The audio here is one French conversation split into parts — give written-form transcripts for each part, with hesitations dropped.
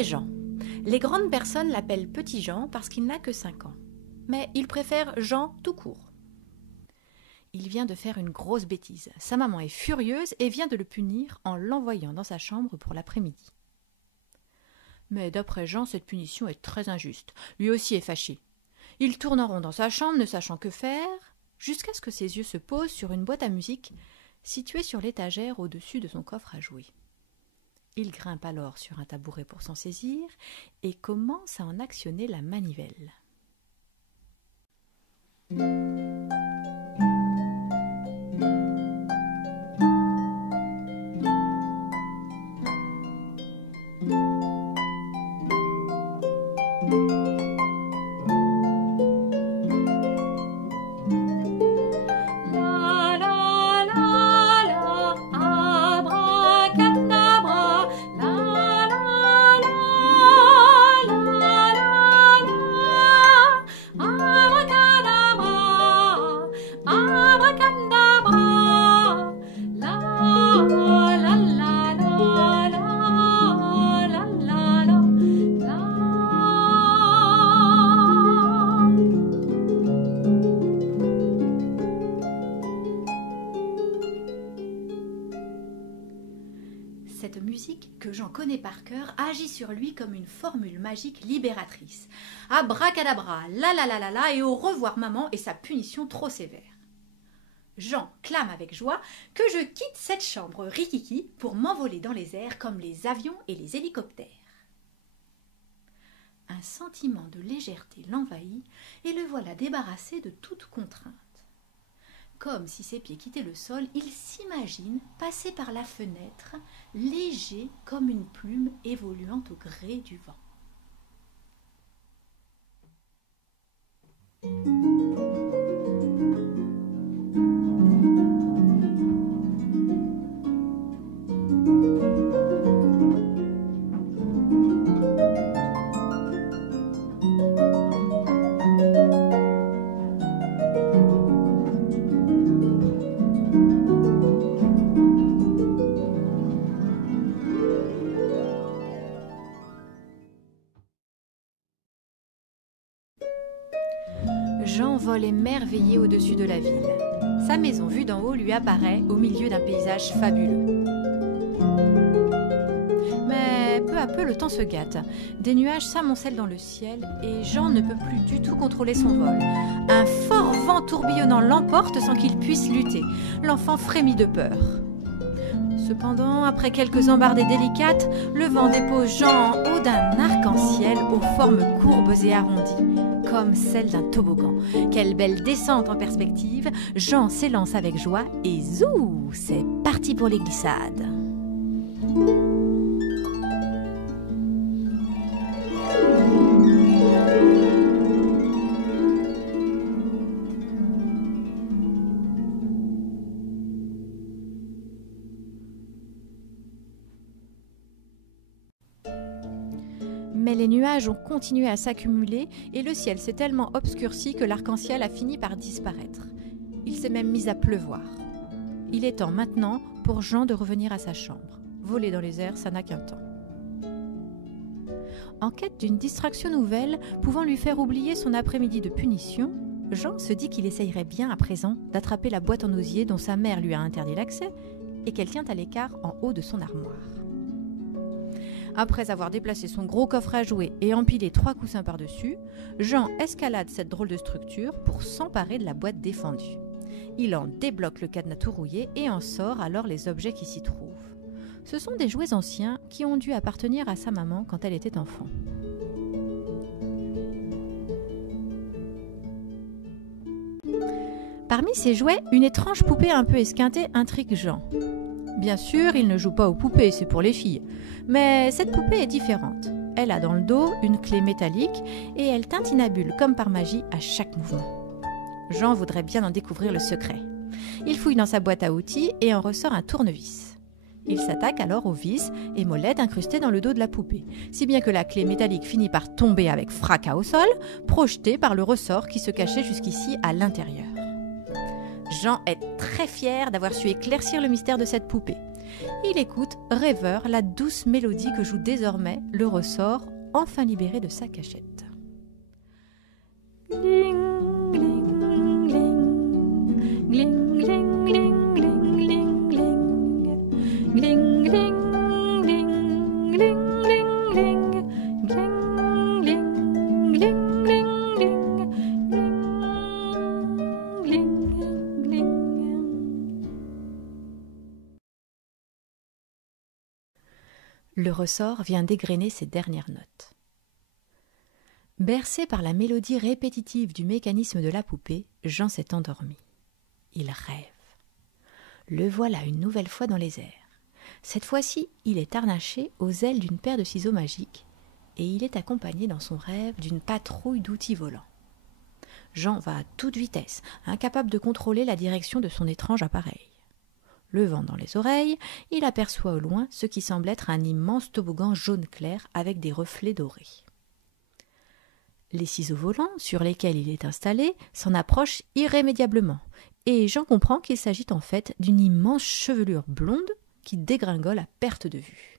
C'est Jean. Les grandes personnes l'appellent Petit Jean parce qu'il n'a que 5 ans. Mais il préfère Jean tout court. Il vient de faire une grosse bêtise. Sa maman est furieuse et vient de le punir en l'envoyant dans sa chambre pour l'après-midi. Mais d'après Jean, cette punition est très injuste. Lui aussi est fâché. Il tourne en rond dans sa chambre, ne sachant que faire, jusqu'à ce que ses yeux se posent sur une boîte à musique située sur l'étagère au-dessus de son coffre à jouer. Il grimpe alors sur un tabouret pour s'en saisir et commence à en actionner la manivelle. Cette musique, que Jean connaît par cœur, agit sur lui comme une formule magique libératrice. Abracadabra, la la la la la, et au revoir maman et sa punition trop sévère. Jean clame avec joie que je quitte cette chambre rikiki pour m'envoler dans les airs comme les avions et les hélicoptères. Un sentiment de légèreté l'envahit et le voilà débarrassé de toute contrainte. Comme si ses pieds quittaient le sol, il s'imagine passer par la fenêtre, léger comme une plume évoluant au gré du vent. Jean vole émerveillé au-dessus de la ville. Sa maison vue d'en haut lui apparaît au milieu d'un paysage fabuleux. Mais peu à peu le temps se gâte. Des nuages s'amoncellent dans le ciel et Jean ne peut plus du tout contrôler son vol. Un fort vent tourbillonnant l'emporte sans qu'il puisse lutter. L'enfant frémit de peur. Cependant, après quelques embardées délicates, le vent dépose Jean en haut d'un arc-en-ciel aux formes courbes et arrondies, comme celle d'un toboggan. Quelle belle descente en perspective! Jean s'élance avec joie et zou, c'est parti pour les glissades. Mais les nuages ont continué à s'accumuler et le ciel s'est tellement obscurci que l'arc-en-ciel a fini par disparaître. Il s'est même mis à pleuvoir. Il est temps maintenant pour Jean de revenir à sa chambre. Voler dans les airs, ça n'a qu'un temps. En quête d'une distraction nouvelle pouvant lui faire oublier son après-midi de punition, Jean se dit qu'il essayerait bien à présent d'attraper la boîte en osier dont sa mère lui a interdit l'accès et qu'elle tient à l'écart en haut de son armoire. Après avoir déplacé son gros coffre à jouets et empilé 3 coussins par-dessus, Jean escalade cette drôle de structure pour s'emparer de la boîte défendue. Il en débloque le cadenas tout rouillé et en sort alors les objets qui s'y trouvent. Ce sont des jouets anciens qui ont dû appartenir à sa maman quand elle était enfant. Parmi ces jouets, une étrange poupée un peu esquintée intrigue Jean. Bien sûr, il ne joue pas aux poupées, c'est pour les filles. Mais cette poupée est différente. Elle a dans le dos une clé métallique et elle tintinabule comme par magie à chaque mouvement. Jean voudrait bien en découvrir le secret. Il fouille dans sa boîte à outils et en ressort un tournevis. Il s'attaque alors aux vis et molettes incrustées dans le dos de la poupée, si bien que la clé métallique finit par tomber avec fracas au sol, projetée par le ressort qui se cachait jusqu'ici à l'intérieur. Jean est très fier d'avoir su éclaircir le mystère de cette poupée. Il écoute, rêveur, la douce mélodie que joue désormais le ressort, enfin libéré de sa cachette. Gling, gling, gling, gling, gling, gling, gling, gling, gling, gling. Le ressort vient d'égrener ses dernières notes. Bercé par la mélodie répétitive du mécanisme de la poupée, Jean s'est endormi. Il rêve. Le voilà une nouvelle fois dans les airs. Cette fois-ci, il est harnaché aux ailes d'une paire de ciseaux magiques et il est accompagné dans son rêve d'une patrouille d'outils volants. Jean va à toute vitesse, incapable de contrôler la direction de son étrange appareil. Le vent dans les oreilles, il aperçoit au loin ce qui semble être un immense toboggan jaune clair avec des reflets dorés. Les ciseaux volants sur lesquels il est installé s'en approchent irrémédiablement, et Jean comprend qu'il s'agit en fait d'une immense chevelure blonde qui dégringole à perte de vue.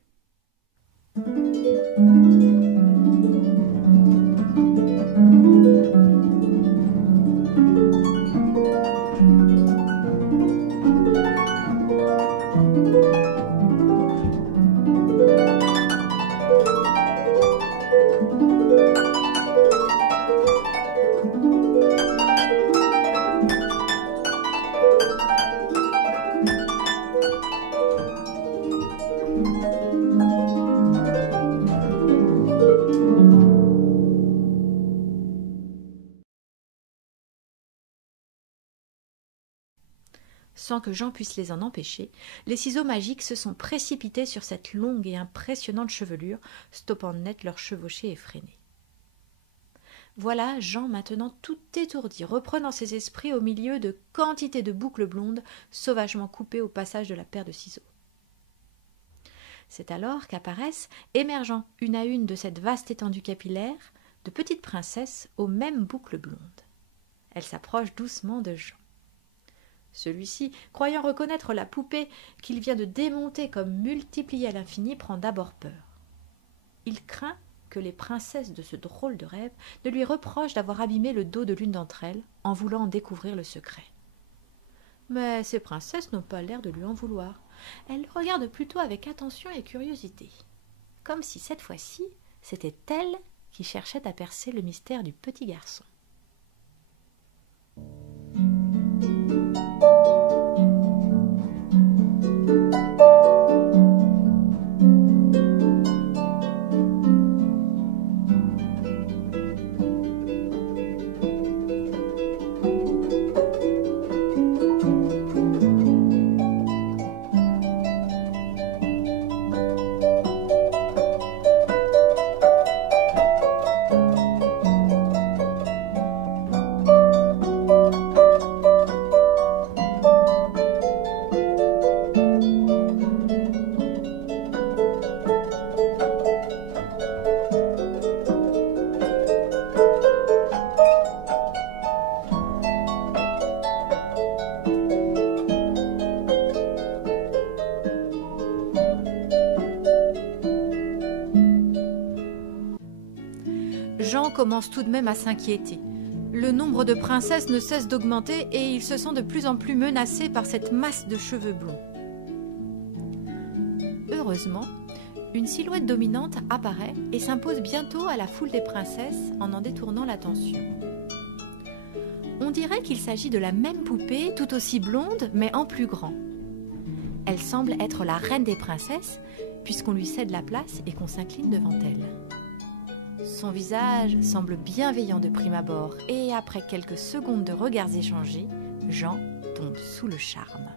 Sans que Jean puisse les en empêcher, les ciseaux magiques se sont précipités sur cette longue et impressionnante chevelure, stoppant net leur chevauchée effrénée. Voilà Jean maintenant tout étourdi, reprenant ses esprits au milieu de quantité de boucles blondes sauvagement coupées au passage de la paire de ciseaux. C'est alors qu'apparaissent, émergeant une à une de cette vaste étendue capillaire, de petites princesses aux mêmes boucles blondes. Elles s'approchent doucement de Jean. Celui-ci, croyant reconnaître la poupée qu'il vient de démonter comme multipliée à l'infini, prend d'abord peur. Il craint que les princesses de ce drôle de rêve ne lui reprochent d'avoir abîmé le dos de l'une d'entre elles en voulant en découvrir le secret. Mais ces princesses n'ont pas l'air de lui en vouloir. Elles le regardent plutôt avec attention et curiosité, comme si cette fois-ci, c'était elles qui cherchaient à percer le mystère du petit garçon. Jean commence tout de même à s'inquiéter. Le nombre de princesses ne cesse d'augmenter et il se sent de plus en plus menacé par cette masse de cheveux blonds. Heureusement, une silhouette dominante apparaît et s'impose bientôt à la foule des princesses en détournant l'attention. On dirait qu'il s'agit de la même poupée, tout aussi blonde, mais en plus grand. Elle semble être la reine des princesses, puisqu'on lui cède la place et qu'on s'incline devant elle. Son visage semble bienveillant de prime abord, et après quelques secondes de regards échangés, Jean tombe sous le charme.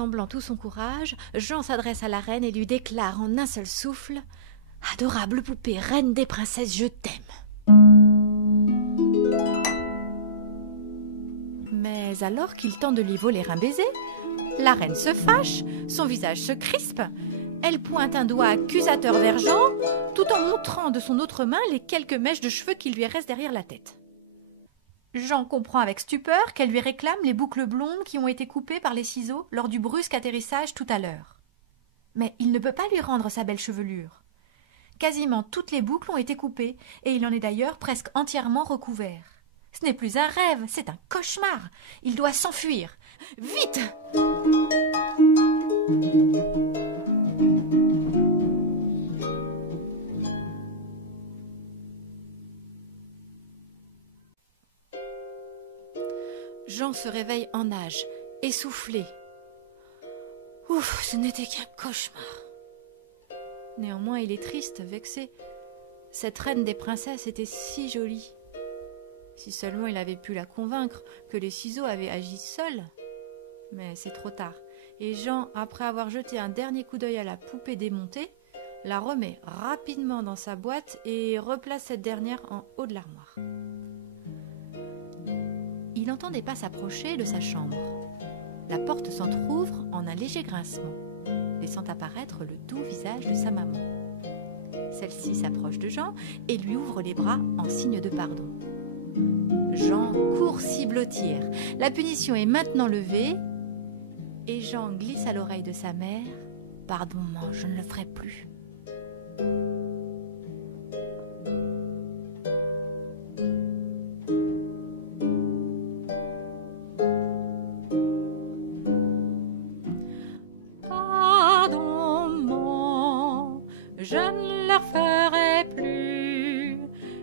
Rassemblant tout son courage, Jean s'adresse à la reine et lui déclare en un seul souffle « Adorable poupée, reine des princesses, je t'aime !» Mais alors qu'il tente de lui voler un baiser, la reine se fâche, son visage se crispe. Elle pointe un doigt accusateur vers Jean, tout en montrant de son autre main les quelques mèches de cheveux qui lui restent derrière la tête. Jean comprend avec stupeur qu'elle lui réclame les boucles blondes qui ont été coupées par les ciseaux lors du brusque atterrissage tout à l'heure. Mais il ne peut pas lui rendre sa belle chevelure. Quasiment toutes les boucles ont été coupées, et il en est d'ailleurs presque entièrement recouvert. Ce n'est plus un rêve, c'est un cauchemar. Il doit s'enfuir. Vite! Jean se réveille en nage, essoufflé. Ouf, ce n'était qu'un cauchemar. Néanmoins, il est triste, vexé. Cette reine des princesses était si jolie. Si seulement il avait pu la convaincre que les ciseaux avaient agi seuls. Mais c'est trop tard. Et Jean, après avoir jeté un dernier coup d'œil à la poupée démontée, la remet rapidement dans sa boîte et replace cette dernière en haut de l'armoire. Il entend des pas s'approcher de sa chambre. La porte s'entr'ouvre en un léger grincement, laissant apparaître le doux visage de sa maman. Celle-ci s'approche de Jean et lui ouvre les bras en signe de pardon. Jean court s'y blottir. La punition est maintenant levée et Jean glisse à l'oreille de sa mère « Pardon, maman, je ne le ferai plus. » Je ne leur ferai plus,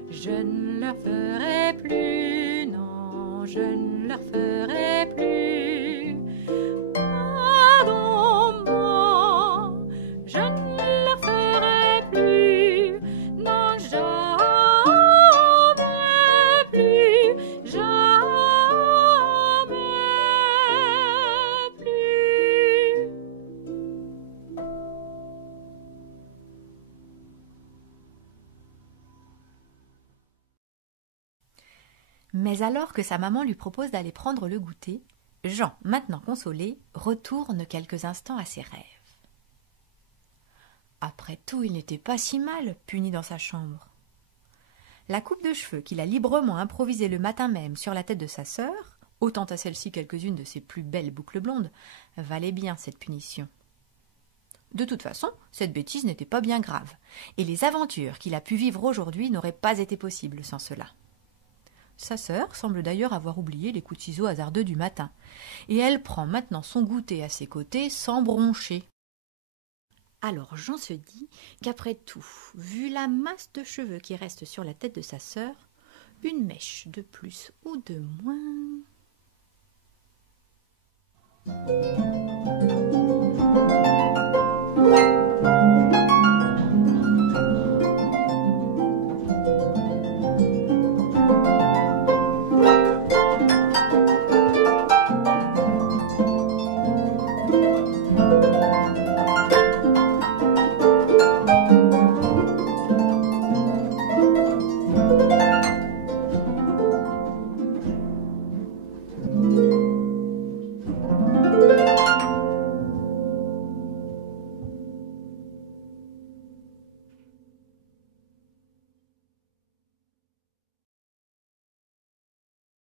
je ne leur ferai plus, non, je ne leur ferai plus. Pardon, moi, je ne leur ferai plus, non, jamais plus, jamais plus. Mais alors que sa maman lui propose d'aller prendre le goûter, Jean, maintenant consolé, retourne quelques instants à ses rêves. Après tout, il n'était pas si mal, puni dans sa chambre. La coupe de cheveux qu'il a librement improvisée le matin même sur la tête de sa sœur, ôtant à celle-ci quelques-unes de ses plus belles boucles blondes, valait bien cette punition. De toute façon, cette bêtise n'était pas bien grave, et les aventures qu'il a pu vivre aujourd'hui n'auraient pas été possibles sans cela. Sa sœur semble d'ailleurs avoir oublié les coups de ciseaux hasardeux du matin, et elle prend maintenant son goûter à ses côtés sans broncher. Alors Jean se dit qu'après tout, vu la masse de cheveux qui reste sur la tête de sa sœur, une mèche de plus ou de moins...